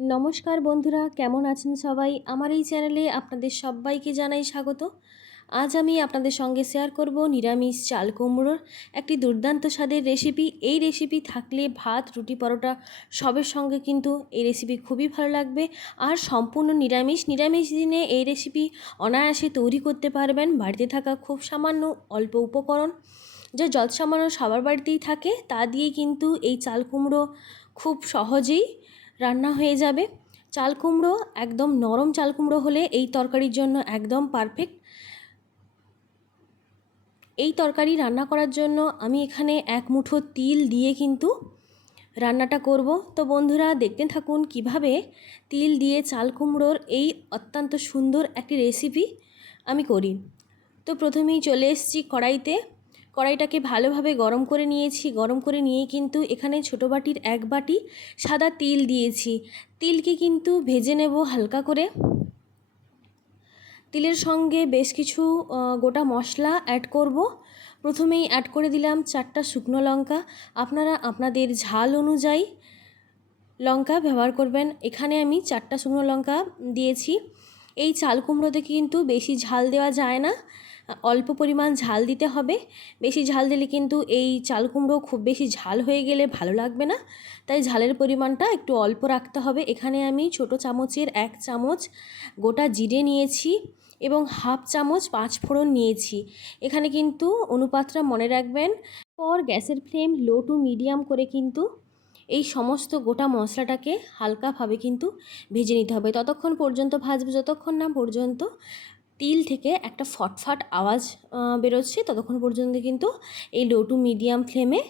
নমস্কার বন্ধুরা, কেমন আছেন সবাই? আমার এই চ্যানেলে আপনাদের সবাইকে জানাই স্বাগত। আজ আমি আপনাদের সঙ্গে শেয়ার করব নিরামিষ চাল কুমড়োর একটি দুর্দান্ত স্বাদের রেসিপি। এই রেসিপি থাকলে ভাত, রুটি, পরোটা সবের সঙ্গে কিন্তু এই রেসিপি খুবই ভালো লাগবে। আর সম্পূর্ণ নিরামিষ দিনে এই রেসিপি অনায়াসে তৈরি করতে পারবেন বাড়িতে থাকা খুব সামান্য অল্প উপকরণ, যা যৎসামান্য সবার বাড়িতেই থাকে, তা দিয়ে কিন্তু এই চাল কুমড়ো খুব সহজেই রান্না হয়ে যাবে। চাল কুমড়ো একদম নরম চাল কুমড়ো হলে এই তরকারির জন্য একদম পারফেক্ট। এই তরকারি রান্না করার জন্য আমি এখানে এক মুঠো তিল দিয়ে কিন্তু রান্নাটা করব। তো বন্ধুরা, দেখতে থাকুন কিভাবে তিল দিয়ে চাল কুমড়োর এই অত্যন্ত সুন্দর একটি রেসিপি আমি করি। তো প্রথমেই চলে এসেছি কড়াইতে। কড়াইটাকে ভালোভাবে গরম করে নিয়েছি। গরম করে নিয়ে কিন্তু এখানে ছোটো বাটির 1 বাটি সাদা তিল দিয়েছি। তিলকে কিন্তু ভেজে নেব হালকা করে। তিলের সঙ্গে বেশ কিছু গোটা মশলা অ্যাড করব। প্রথমেই অ্যাড করে দিলাম 4টা শুকনো লঙ্কা। আপনারা আপনাদের ঝাল অনুযায়ী লঙ্কা ব্যবহার করবেন। এখানে আমি 4টা শুকনো লঙ্কা দিয়েছি। এই চাল কুমড়োতে কিন্তু বেশি ঝাল দেওয়া যায় না, অল্প পরিমাণ ঝাল দিতে হবে। বেশি ঝাল দিলে কিন্তু এই চাল কুমড়ো খুব বেশি ঝাল হয়ে গেলে ভালো লাগবে না, তাই ঝালের পরিমাণটা একটু অল্প রাখতে হবে। এখানে আমি ছোটো চামচের 1 চামচ গোটা জিরে নিয়েছি এবং হাফ চামচ 5 ফোড়ন নিয়েছি। এখানে কিন্তু অনুপাতটা মনে রাখবেন। পর গ্যাসের ফ্লেম লো টু মিডিয়াম করে কিন্তু এই সমস্ত গোটা মশলাটাকে হালকাভাবে কিন্তু ভেজে নিতে হবে। ততক্ষণ পর্যন্ত ভাজবো যতক্ষণ না পর্যন্ত তিল থেকে একটা ফটফট আওয়াজ বেরোচ্ছে, ততক্ষণ পর্যন্ত কিন্তু এই লো টু মিডিয়াম ফ্লেমে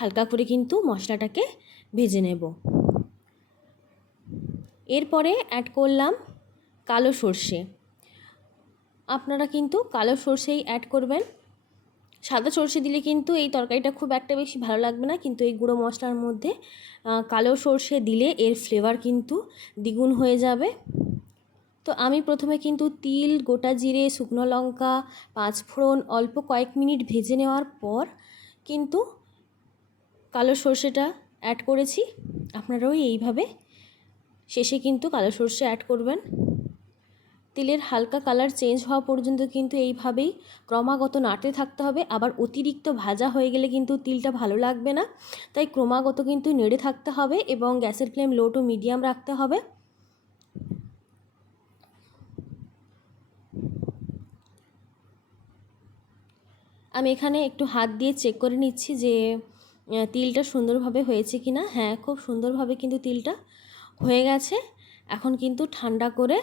হালকা করে কিন্তু মশলাটাকে ভেজে নেব। এরপরে অ্যাড করলাম কালো সর্ষে। আপনারা কিন্তু কালো সর্ষেই অ্যাড করবেন। সাদা সর্ষে দিলে কিন্তু এই তরকারিটা খুব একটা বেশি ভালো লাগবে না, কিন্তু এই গুঁড়ো মশলার মধ্যে কালো সর্ষে দিলে এর ফ্লেভার কিন্তু দ্বিগুণ হয়ে যাবে। তো আমি প্রথমে কিন্তু তিল, গোটা জিরে, শুকনো লঙ্কা, 5 ফোড়ন অল্প কয়েক মিনিট ভেজে নেওয়ার পর কিন্তু কালো সর্ষেটা অ্যাড করেছি। আপনারাও এইভাবে শেষে কিন্তু কালো সর্ষে অ্যাড করবেন। তিলের হালকা কালার চেঞ্জ হওয়া পর্যন্ত কিন্তু এইভাবেই ক্রমাগত নাড়তে থাকতে হবে। আবার অতিরিক্ত ভাজা হয়ে গেলে কিন্তু তিলটা ভালো লাগবে না, তাই ক্রমাগত কিন্তু নেড়ে থাকতে হবে এবং গ্যাসের ফ্লেম লো টু মিডিয়াম রাখতে হবে। আমি এখানে একটু হাত দিয়ে চেক করে নিচ্ছি যে তিলটা সুন্দরভাবে হয়েছে কি না। হ্যাঁ, খুব সুন্দরভাবে কিন্তু তিলটা হয়ে গেছে। এখন কিন্তু ঠান্ডা করে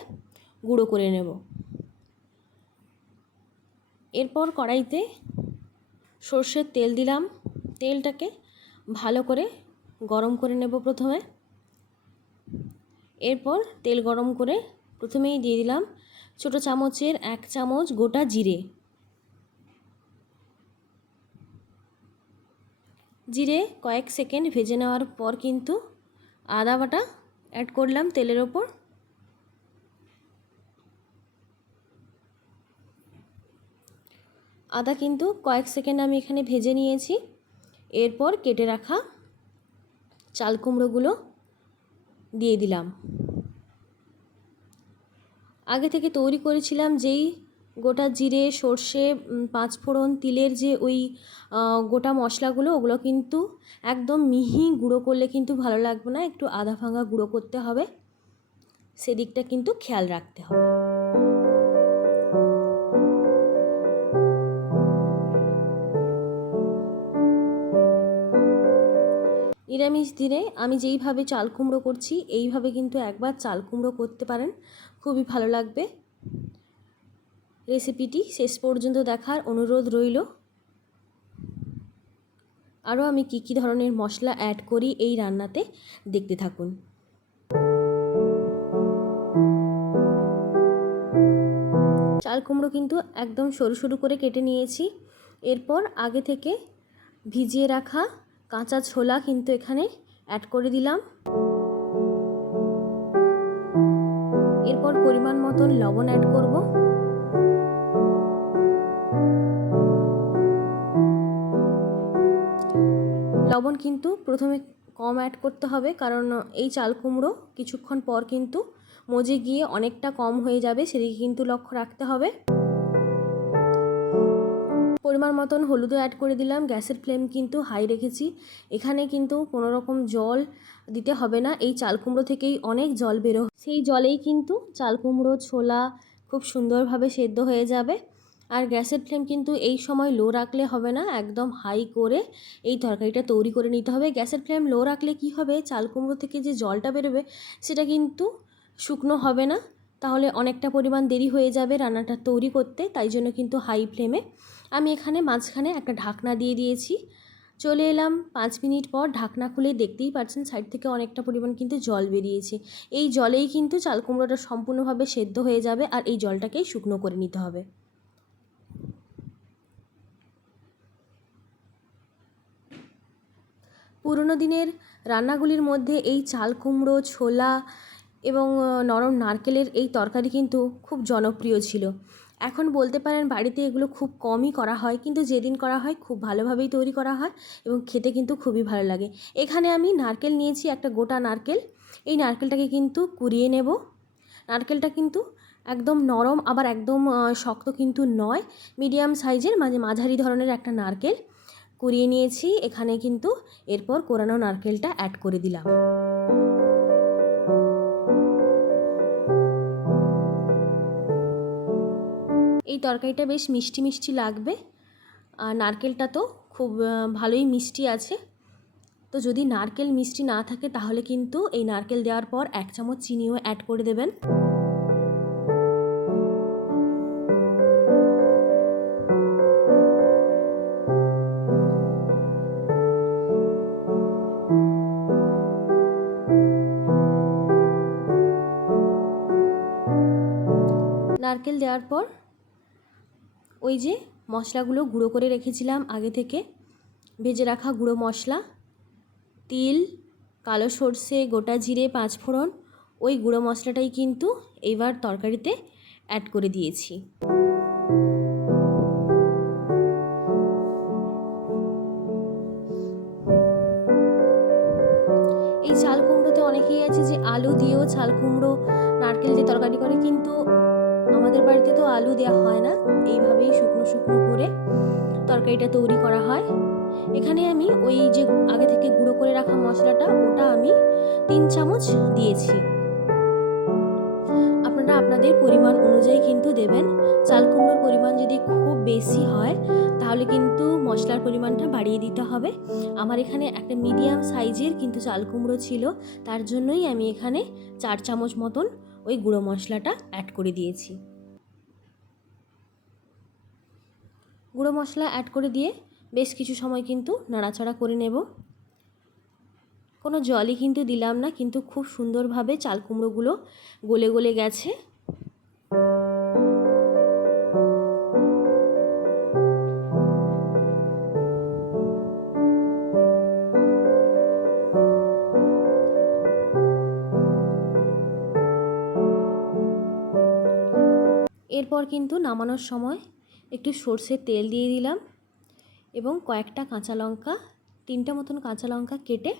গুঁড়ো করে নেব। এরপর কড়াইতে সর্ষের তেল দিলাম। তেলটাকে ভালো করে গরম করে নেব প্রথমে। এরপর তেল গরম করে প্রথমেই দিয়ে দিলাম ছোটো চামচের 1 চামচ গোটা জিরে। জিরে কয়েক সেকেন্ড ভেজে নেওয়ার পর কিন্তু আদা বাটা অ্যাড করলাম তেলের ওপর। আদা কিন্তু কয়েক সেকেন্ড আমি এখানে ভেজে নিয়েছি। এরপর কেটে রাখা চাল কুমড়োগুলো দিয়ে দিলাম। আগে থেকে তৈরি করেছিলাম যেই গোটা জিরে, সর্ষে, 5 ফোড়ন, তিলের যে ওই গোটা মশলাগুলো, ওগুলো কিন্তু একদম মিহি গুঁড়ো করলে কিন্তু ভালো লাগবে না, একটু আধা ভাঙা গুঁড়ো করতে হবে, সেদিকটা কিন্তু খেয়াল রাখতে হবে। নিরামিষ দিনে আমি যেইভাবে চাল কুমড়ো করছি এইভাবে কিন্তু একবার চাল কুমড়ো করতে পারেন, খুবই ভালো লাগবে। রেসিপিটি শেষ পর্যন্ত দেখার অনুরোধ রইল। আরও আমি কী ধরনের মশলা অ্যাড করি এই রান্নাতে দেখতে থাকুন। চাল কুমড়ো কিন্তু একদম সরু সরু করে কেটে নিয়েছি। এরপর আগে থেকে ভিজিয়ে রাখা কাঁচা ছোলা কিন্তু এখানে অ্যাড করে দিলাম। এরপর পরিমাণ মতন লবণ অ্যাড করব। লবণ কিন্তু প্রথমে কম অ্যাড করতে হবে, কারণ এই চাল কুমড়ো কিছুক্ষণ পর কিন্তু মজে গিয়ে অনেকটা কম হয়ে যাবে, সেদিকে কিন্তু লক্ষ্য রাখতে হবে। পরিমাণ মতন হলুদও অ্যাড করে দিলাম। গ্যাসের ফ্লেম কিন্তু হাই রেখেছি। এখানে কিন্তু কোনো রকম জল দিতে হবে না, এই চাল কুমড়ো থেকেই অনেক জল বেরো, সেই জলেই কিন্তু চাল কুমড়ো ছোলা খুব সুন্দরভাবে সেদ্ধ হয়ে যাবে। আর গ্যাসের ফ্লেম কিন্তু এই সময় লো রাখলে হবে না, একদম হাই করে এই তরকারিটা তৈরি করে নিতে হবে। গ্যাসের ফ্লেম লো রাখলে কি হবে, চাল কুমড়ো থেকে যে জলটা বেরোবে সেটা কিন্তু শুকনো হবে না, তাহলে অনেকটা পরিমাণ দেরি হয়ে যাবে রান্নাটা তৈরি করতে। তাই জন্য কিন্তু হাই ফ্লেমে আমি এখানে মাঝখানে একটা ঢাকনা দিয়ে দিয়েছি। চলে এলাম 5 মিনিট পর, ঢাকনা খুলে দেখতেই পাচ্ছেন সাইড থেকে অনেকটা পরিমাণ কিন্তু জল বেরিয়েছে। এই জলেই কিন্তু চাল কুমড়োটা সম্পূর্ণভাবে সেদ্ধ হয়ে যাবে, আর এই জলটাকেই শুকনো করে নিতে হবে। পুরনো দিনের রান্নাগুলির মধ্যে এই চাল কুমড়ো ছোলা এবং নরম নারকেলের এই তরকারি কিন্তু খুব জনপ্রিয় ছিল। এখন বলতে পারেন বাড়িতে এগুলো খুব কমই করা হয়, কিন্তু যেদিন করা হয় খুব ভালোভাবেই তৈরি করা হয় এবং খেতে কিন্তু খুবই ভালো লাগে। এখানে আমি নারকেল নিয়েছি, একটা গোটা নারকেল। এই নারকেলটাকে কিন্তু কুড়িয়ে নেব। নারকেলটা কিন্তু একদম নরম আবার একদম শক্ত কিন্তু নয়, মিডিয়াম সাইজের মাঝারি ধরনের একটা নারকেল কুড়িয়ে নিয়েছি। এখানে কিন্তু এরপর কোরানো নারকেলটা অ্যাড করে দিলাম। এই তরকারিটা বেশ মিষ্টি মিষ্টি লাগবে, আর নারকেলটা তো খুব ভালোই মিষ্টি আছে। তো যদি নারকেল মিষ্টি না থাকে তাহলে কিন্তু এই নারকেল দেওয়ার পর 1 চামচ চিনিও অ্যাড করে দেবেন। নারকেল দেওয়ার পর ওই যে মশলাগুলো গুঁড়ো করে রেখেছিলাম আগে থেকে, ভেজে রাখা গুঁড়ো মশলা, তিল, কালো সর্ষে, গোটা জিরে, 5 ফোড়ন, ওই গুঁড়ো মশলাটাই কিন্তু এইবার তরকারিতে অ্যাড করে দিয়েছি। এই চাল কুমড়োতে অনেকেই আছে যে আলু দিয়েও চাল কুমড়ো নারকেল দিয়ে তরকারি করে, কিন্তু আমাদের বাড়িতে তো আলু দেওয়া হয় না, এইভাবেই শুকনো শুকনো করে তরকারিটা তৈরি করা হয়। এখানে আমি ওই যে আগে থেকে গুঁড়ো করে রাখা মশলাটা, ওটা আমি 3 চামচ দিয়েছি। আপনারা আপনাদের পরিমাণ অনুযায়ী কিন্তু দেবেন। চাল কুমড়োর পরিমাণ যদি খুব বেশি হয় তাহলে কিন্তু মশলার পরিমাণটা বাড়িয়ে দিতে হবে। আমার এখানে একটা মিডিয়াম সাইজের কিন্তু চাল কুমড়ো ছিল, তার জন্যই আমি এখানে 4 চামচ মতন ওই গুঁড়ো মশলাটা অ্যাড করে দিয়েছি। গুঁড়ো মশলা অ্যাড করে দিয়ে বেশ কিছু সময় কিন্তু নাড়াচাড়া করে নেব। কোনো জলই কিন্তু দিলাম না, কিন্তু খুব সুন্দরভাবে চাল কুমড়োগুলো গলে গলে গেছে। এরপর কিন্তু নামানোর সময় একটু সর্ষের তেল দিয়ে দিলাম এবং কয়েকটা কাঁচা লঙ্কা, 3টা মতন কাঁচা লঙ্কা কেটে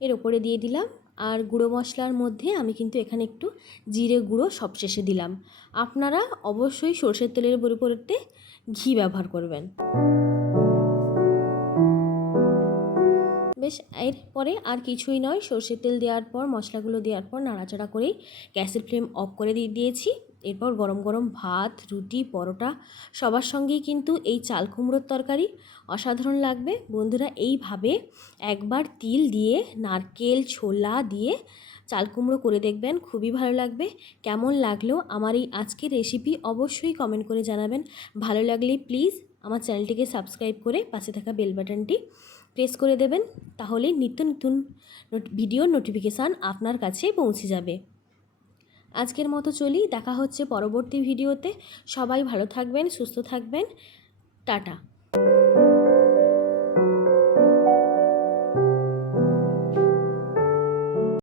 এর ওপরে দিয়ে দিলাম। আর গুঁড়ো মশলার মধ্যে আমি কিন্তু এখানে একটু জিরে গুঁড়ো সবশেষে দিলাম। আপনারা অবশ্যই সর্ষের তেলের পরিবর্তে ঘি ব্যবহার করবেন। বেশ, এরপরে আর কিছুই নয়, সর্ষের তেল দেওয়ার পর মশলাগুলো দেওয়ার পর নাড়াচাড়া করেই গ্যাসের ফ্লেম অফ করে দিয়েছি। এরপর গরম গরম ভাত, রুটি, পরোটা সবার সঙ্গেই কিন্তু এই চাল কুমড়োর তরকারি অসাধারণ লাগবে। বন্ধুরা, এইভাবে একবার তিল দিয়ে, নারকেল, ছোলা দিয়ে চাল কুমড়ো করে দেখবেন, খুবই ভালো লাগবে। কেমন লাগলো আমার এই আজকের রেসিপি অবশ্যই কমেন্ট করে জানাবেন। ভালো লাগলে প্লিজ আমার চ্যানেলটিকে সাবস্ক্রাইব করে পাশে থাকা বেল বাটনটি প্রেস করে দেবেন, তাহলে নিত্য নতুন ভিডিওর নোটিফিকেশান আপনার কাছে পৌঁছে যাবে। আজকের মতো চলি, দেখা হচ্ছে পরবর্তী ভিডিওতে। সবাই ভালো থাকবেন, সুস্থ থাকবেন, টাটা।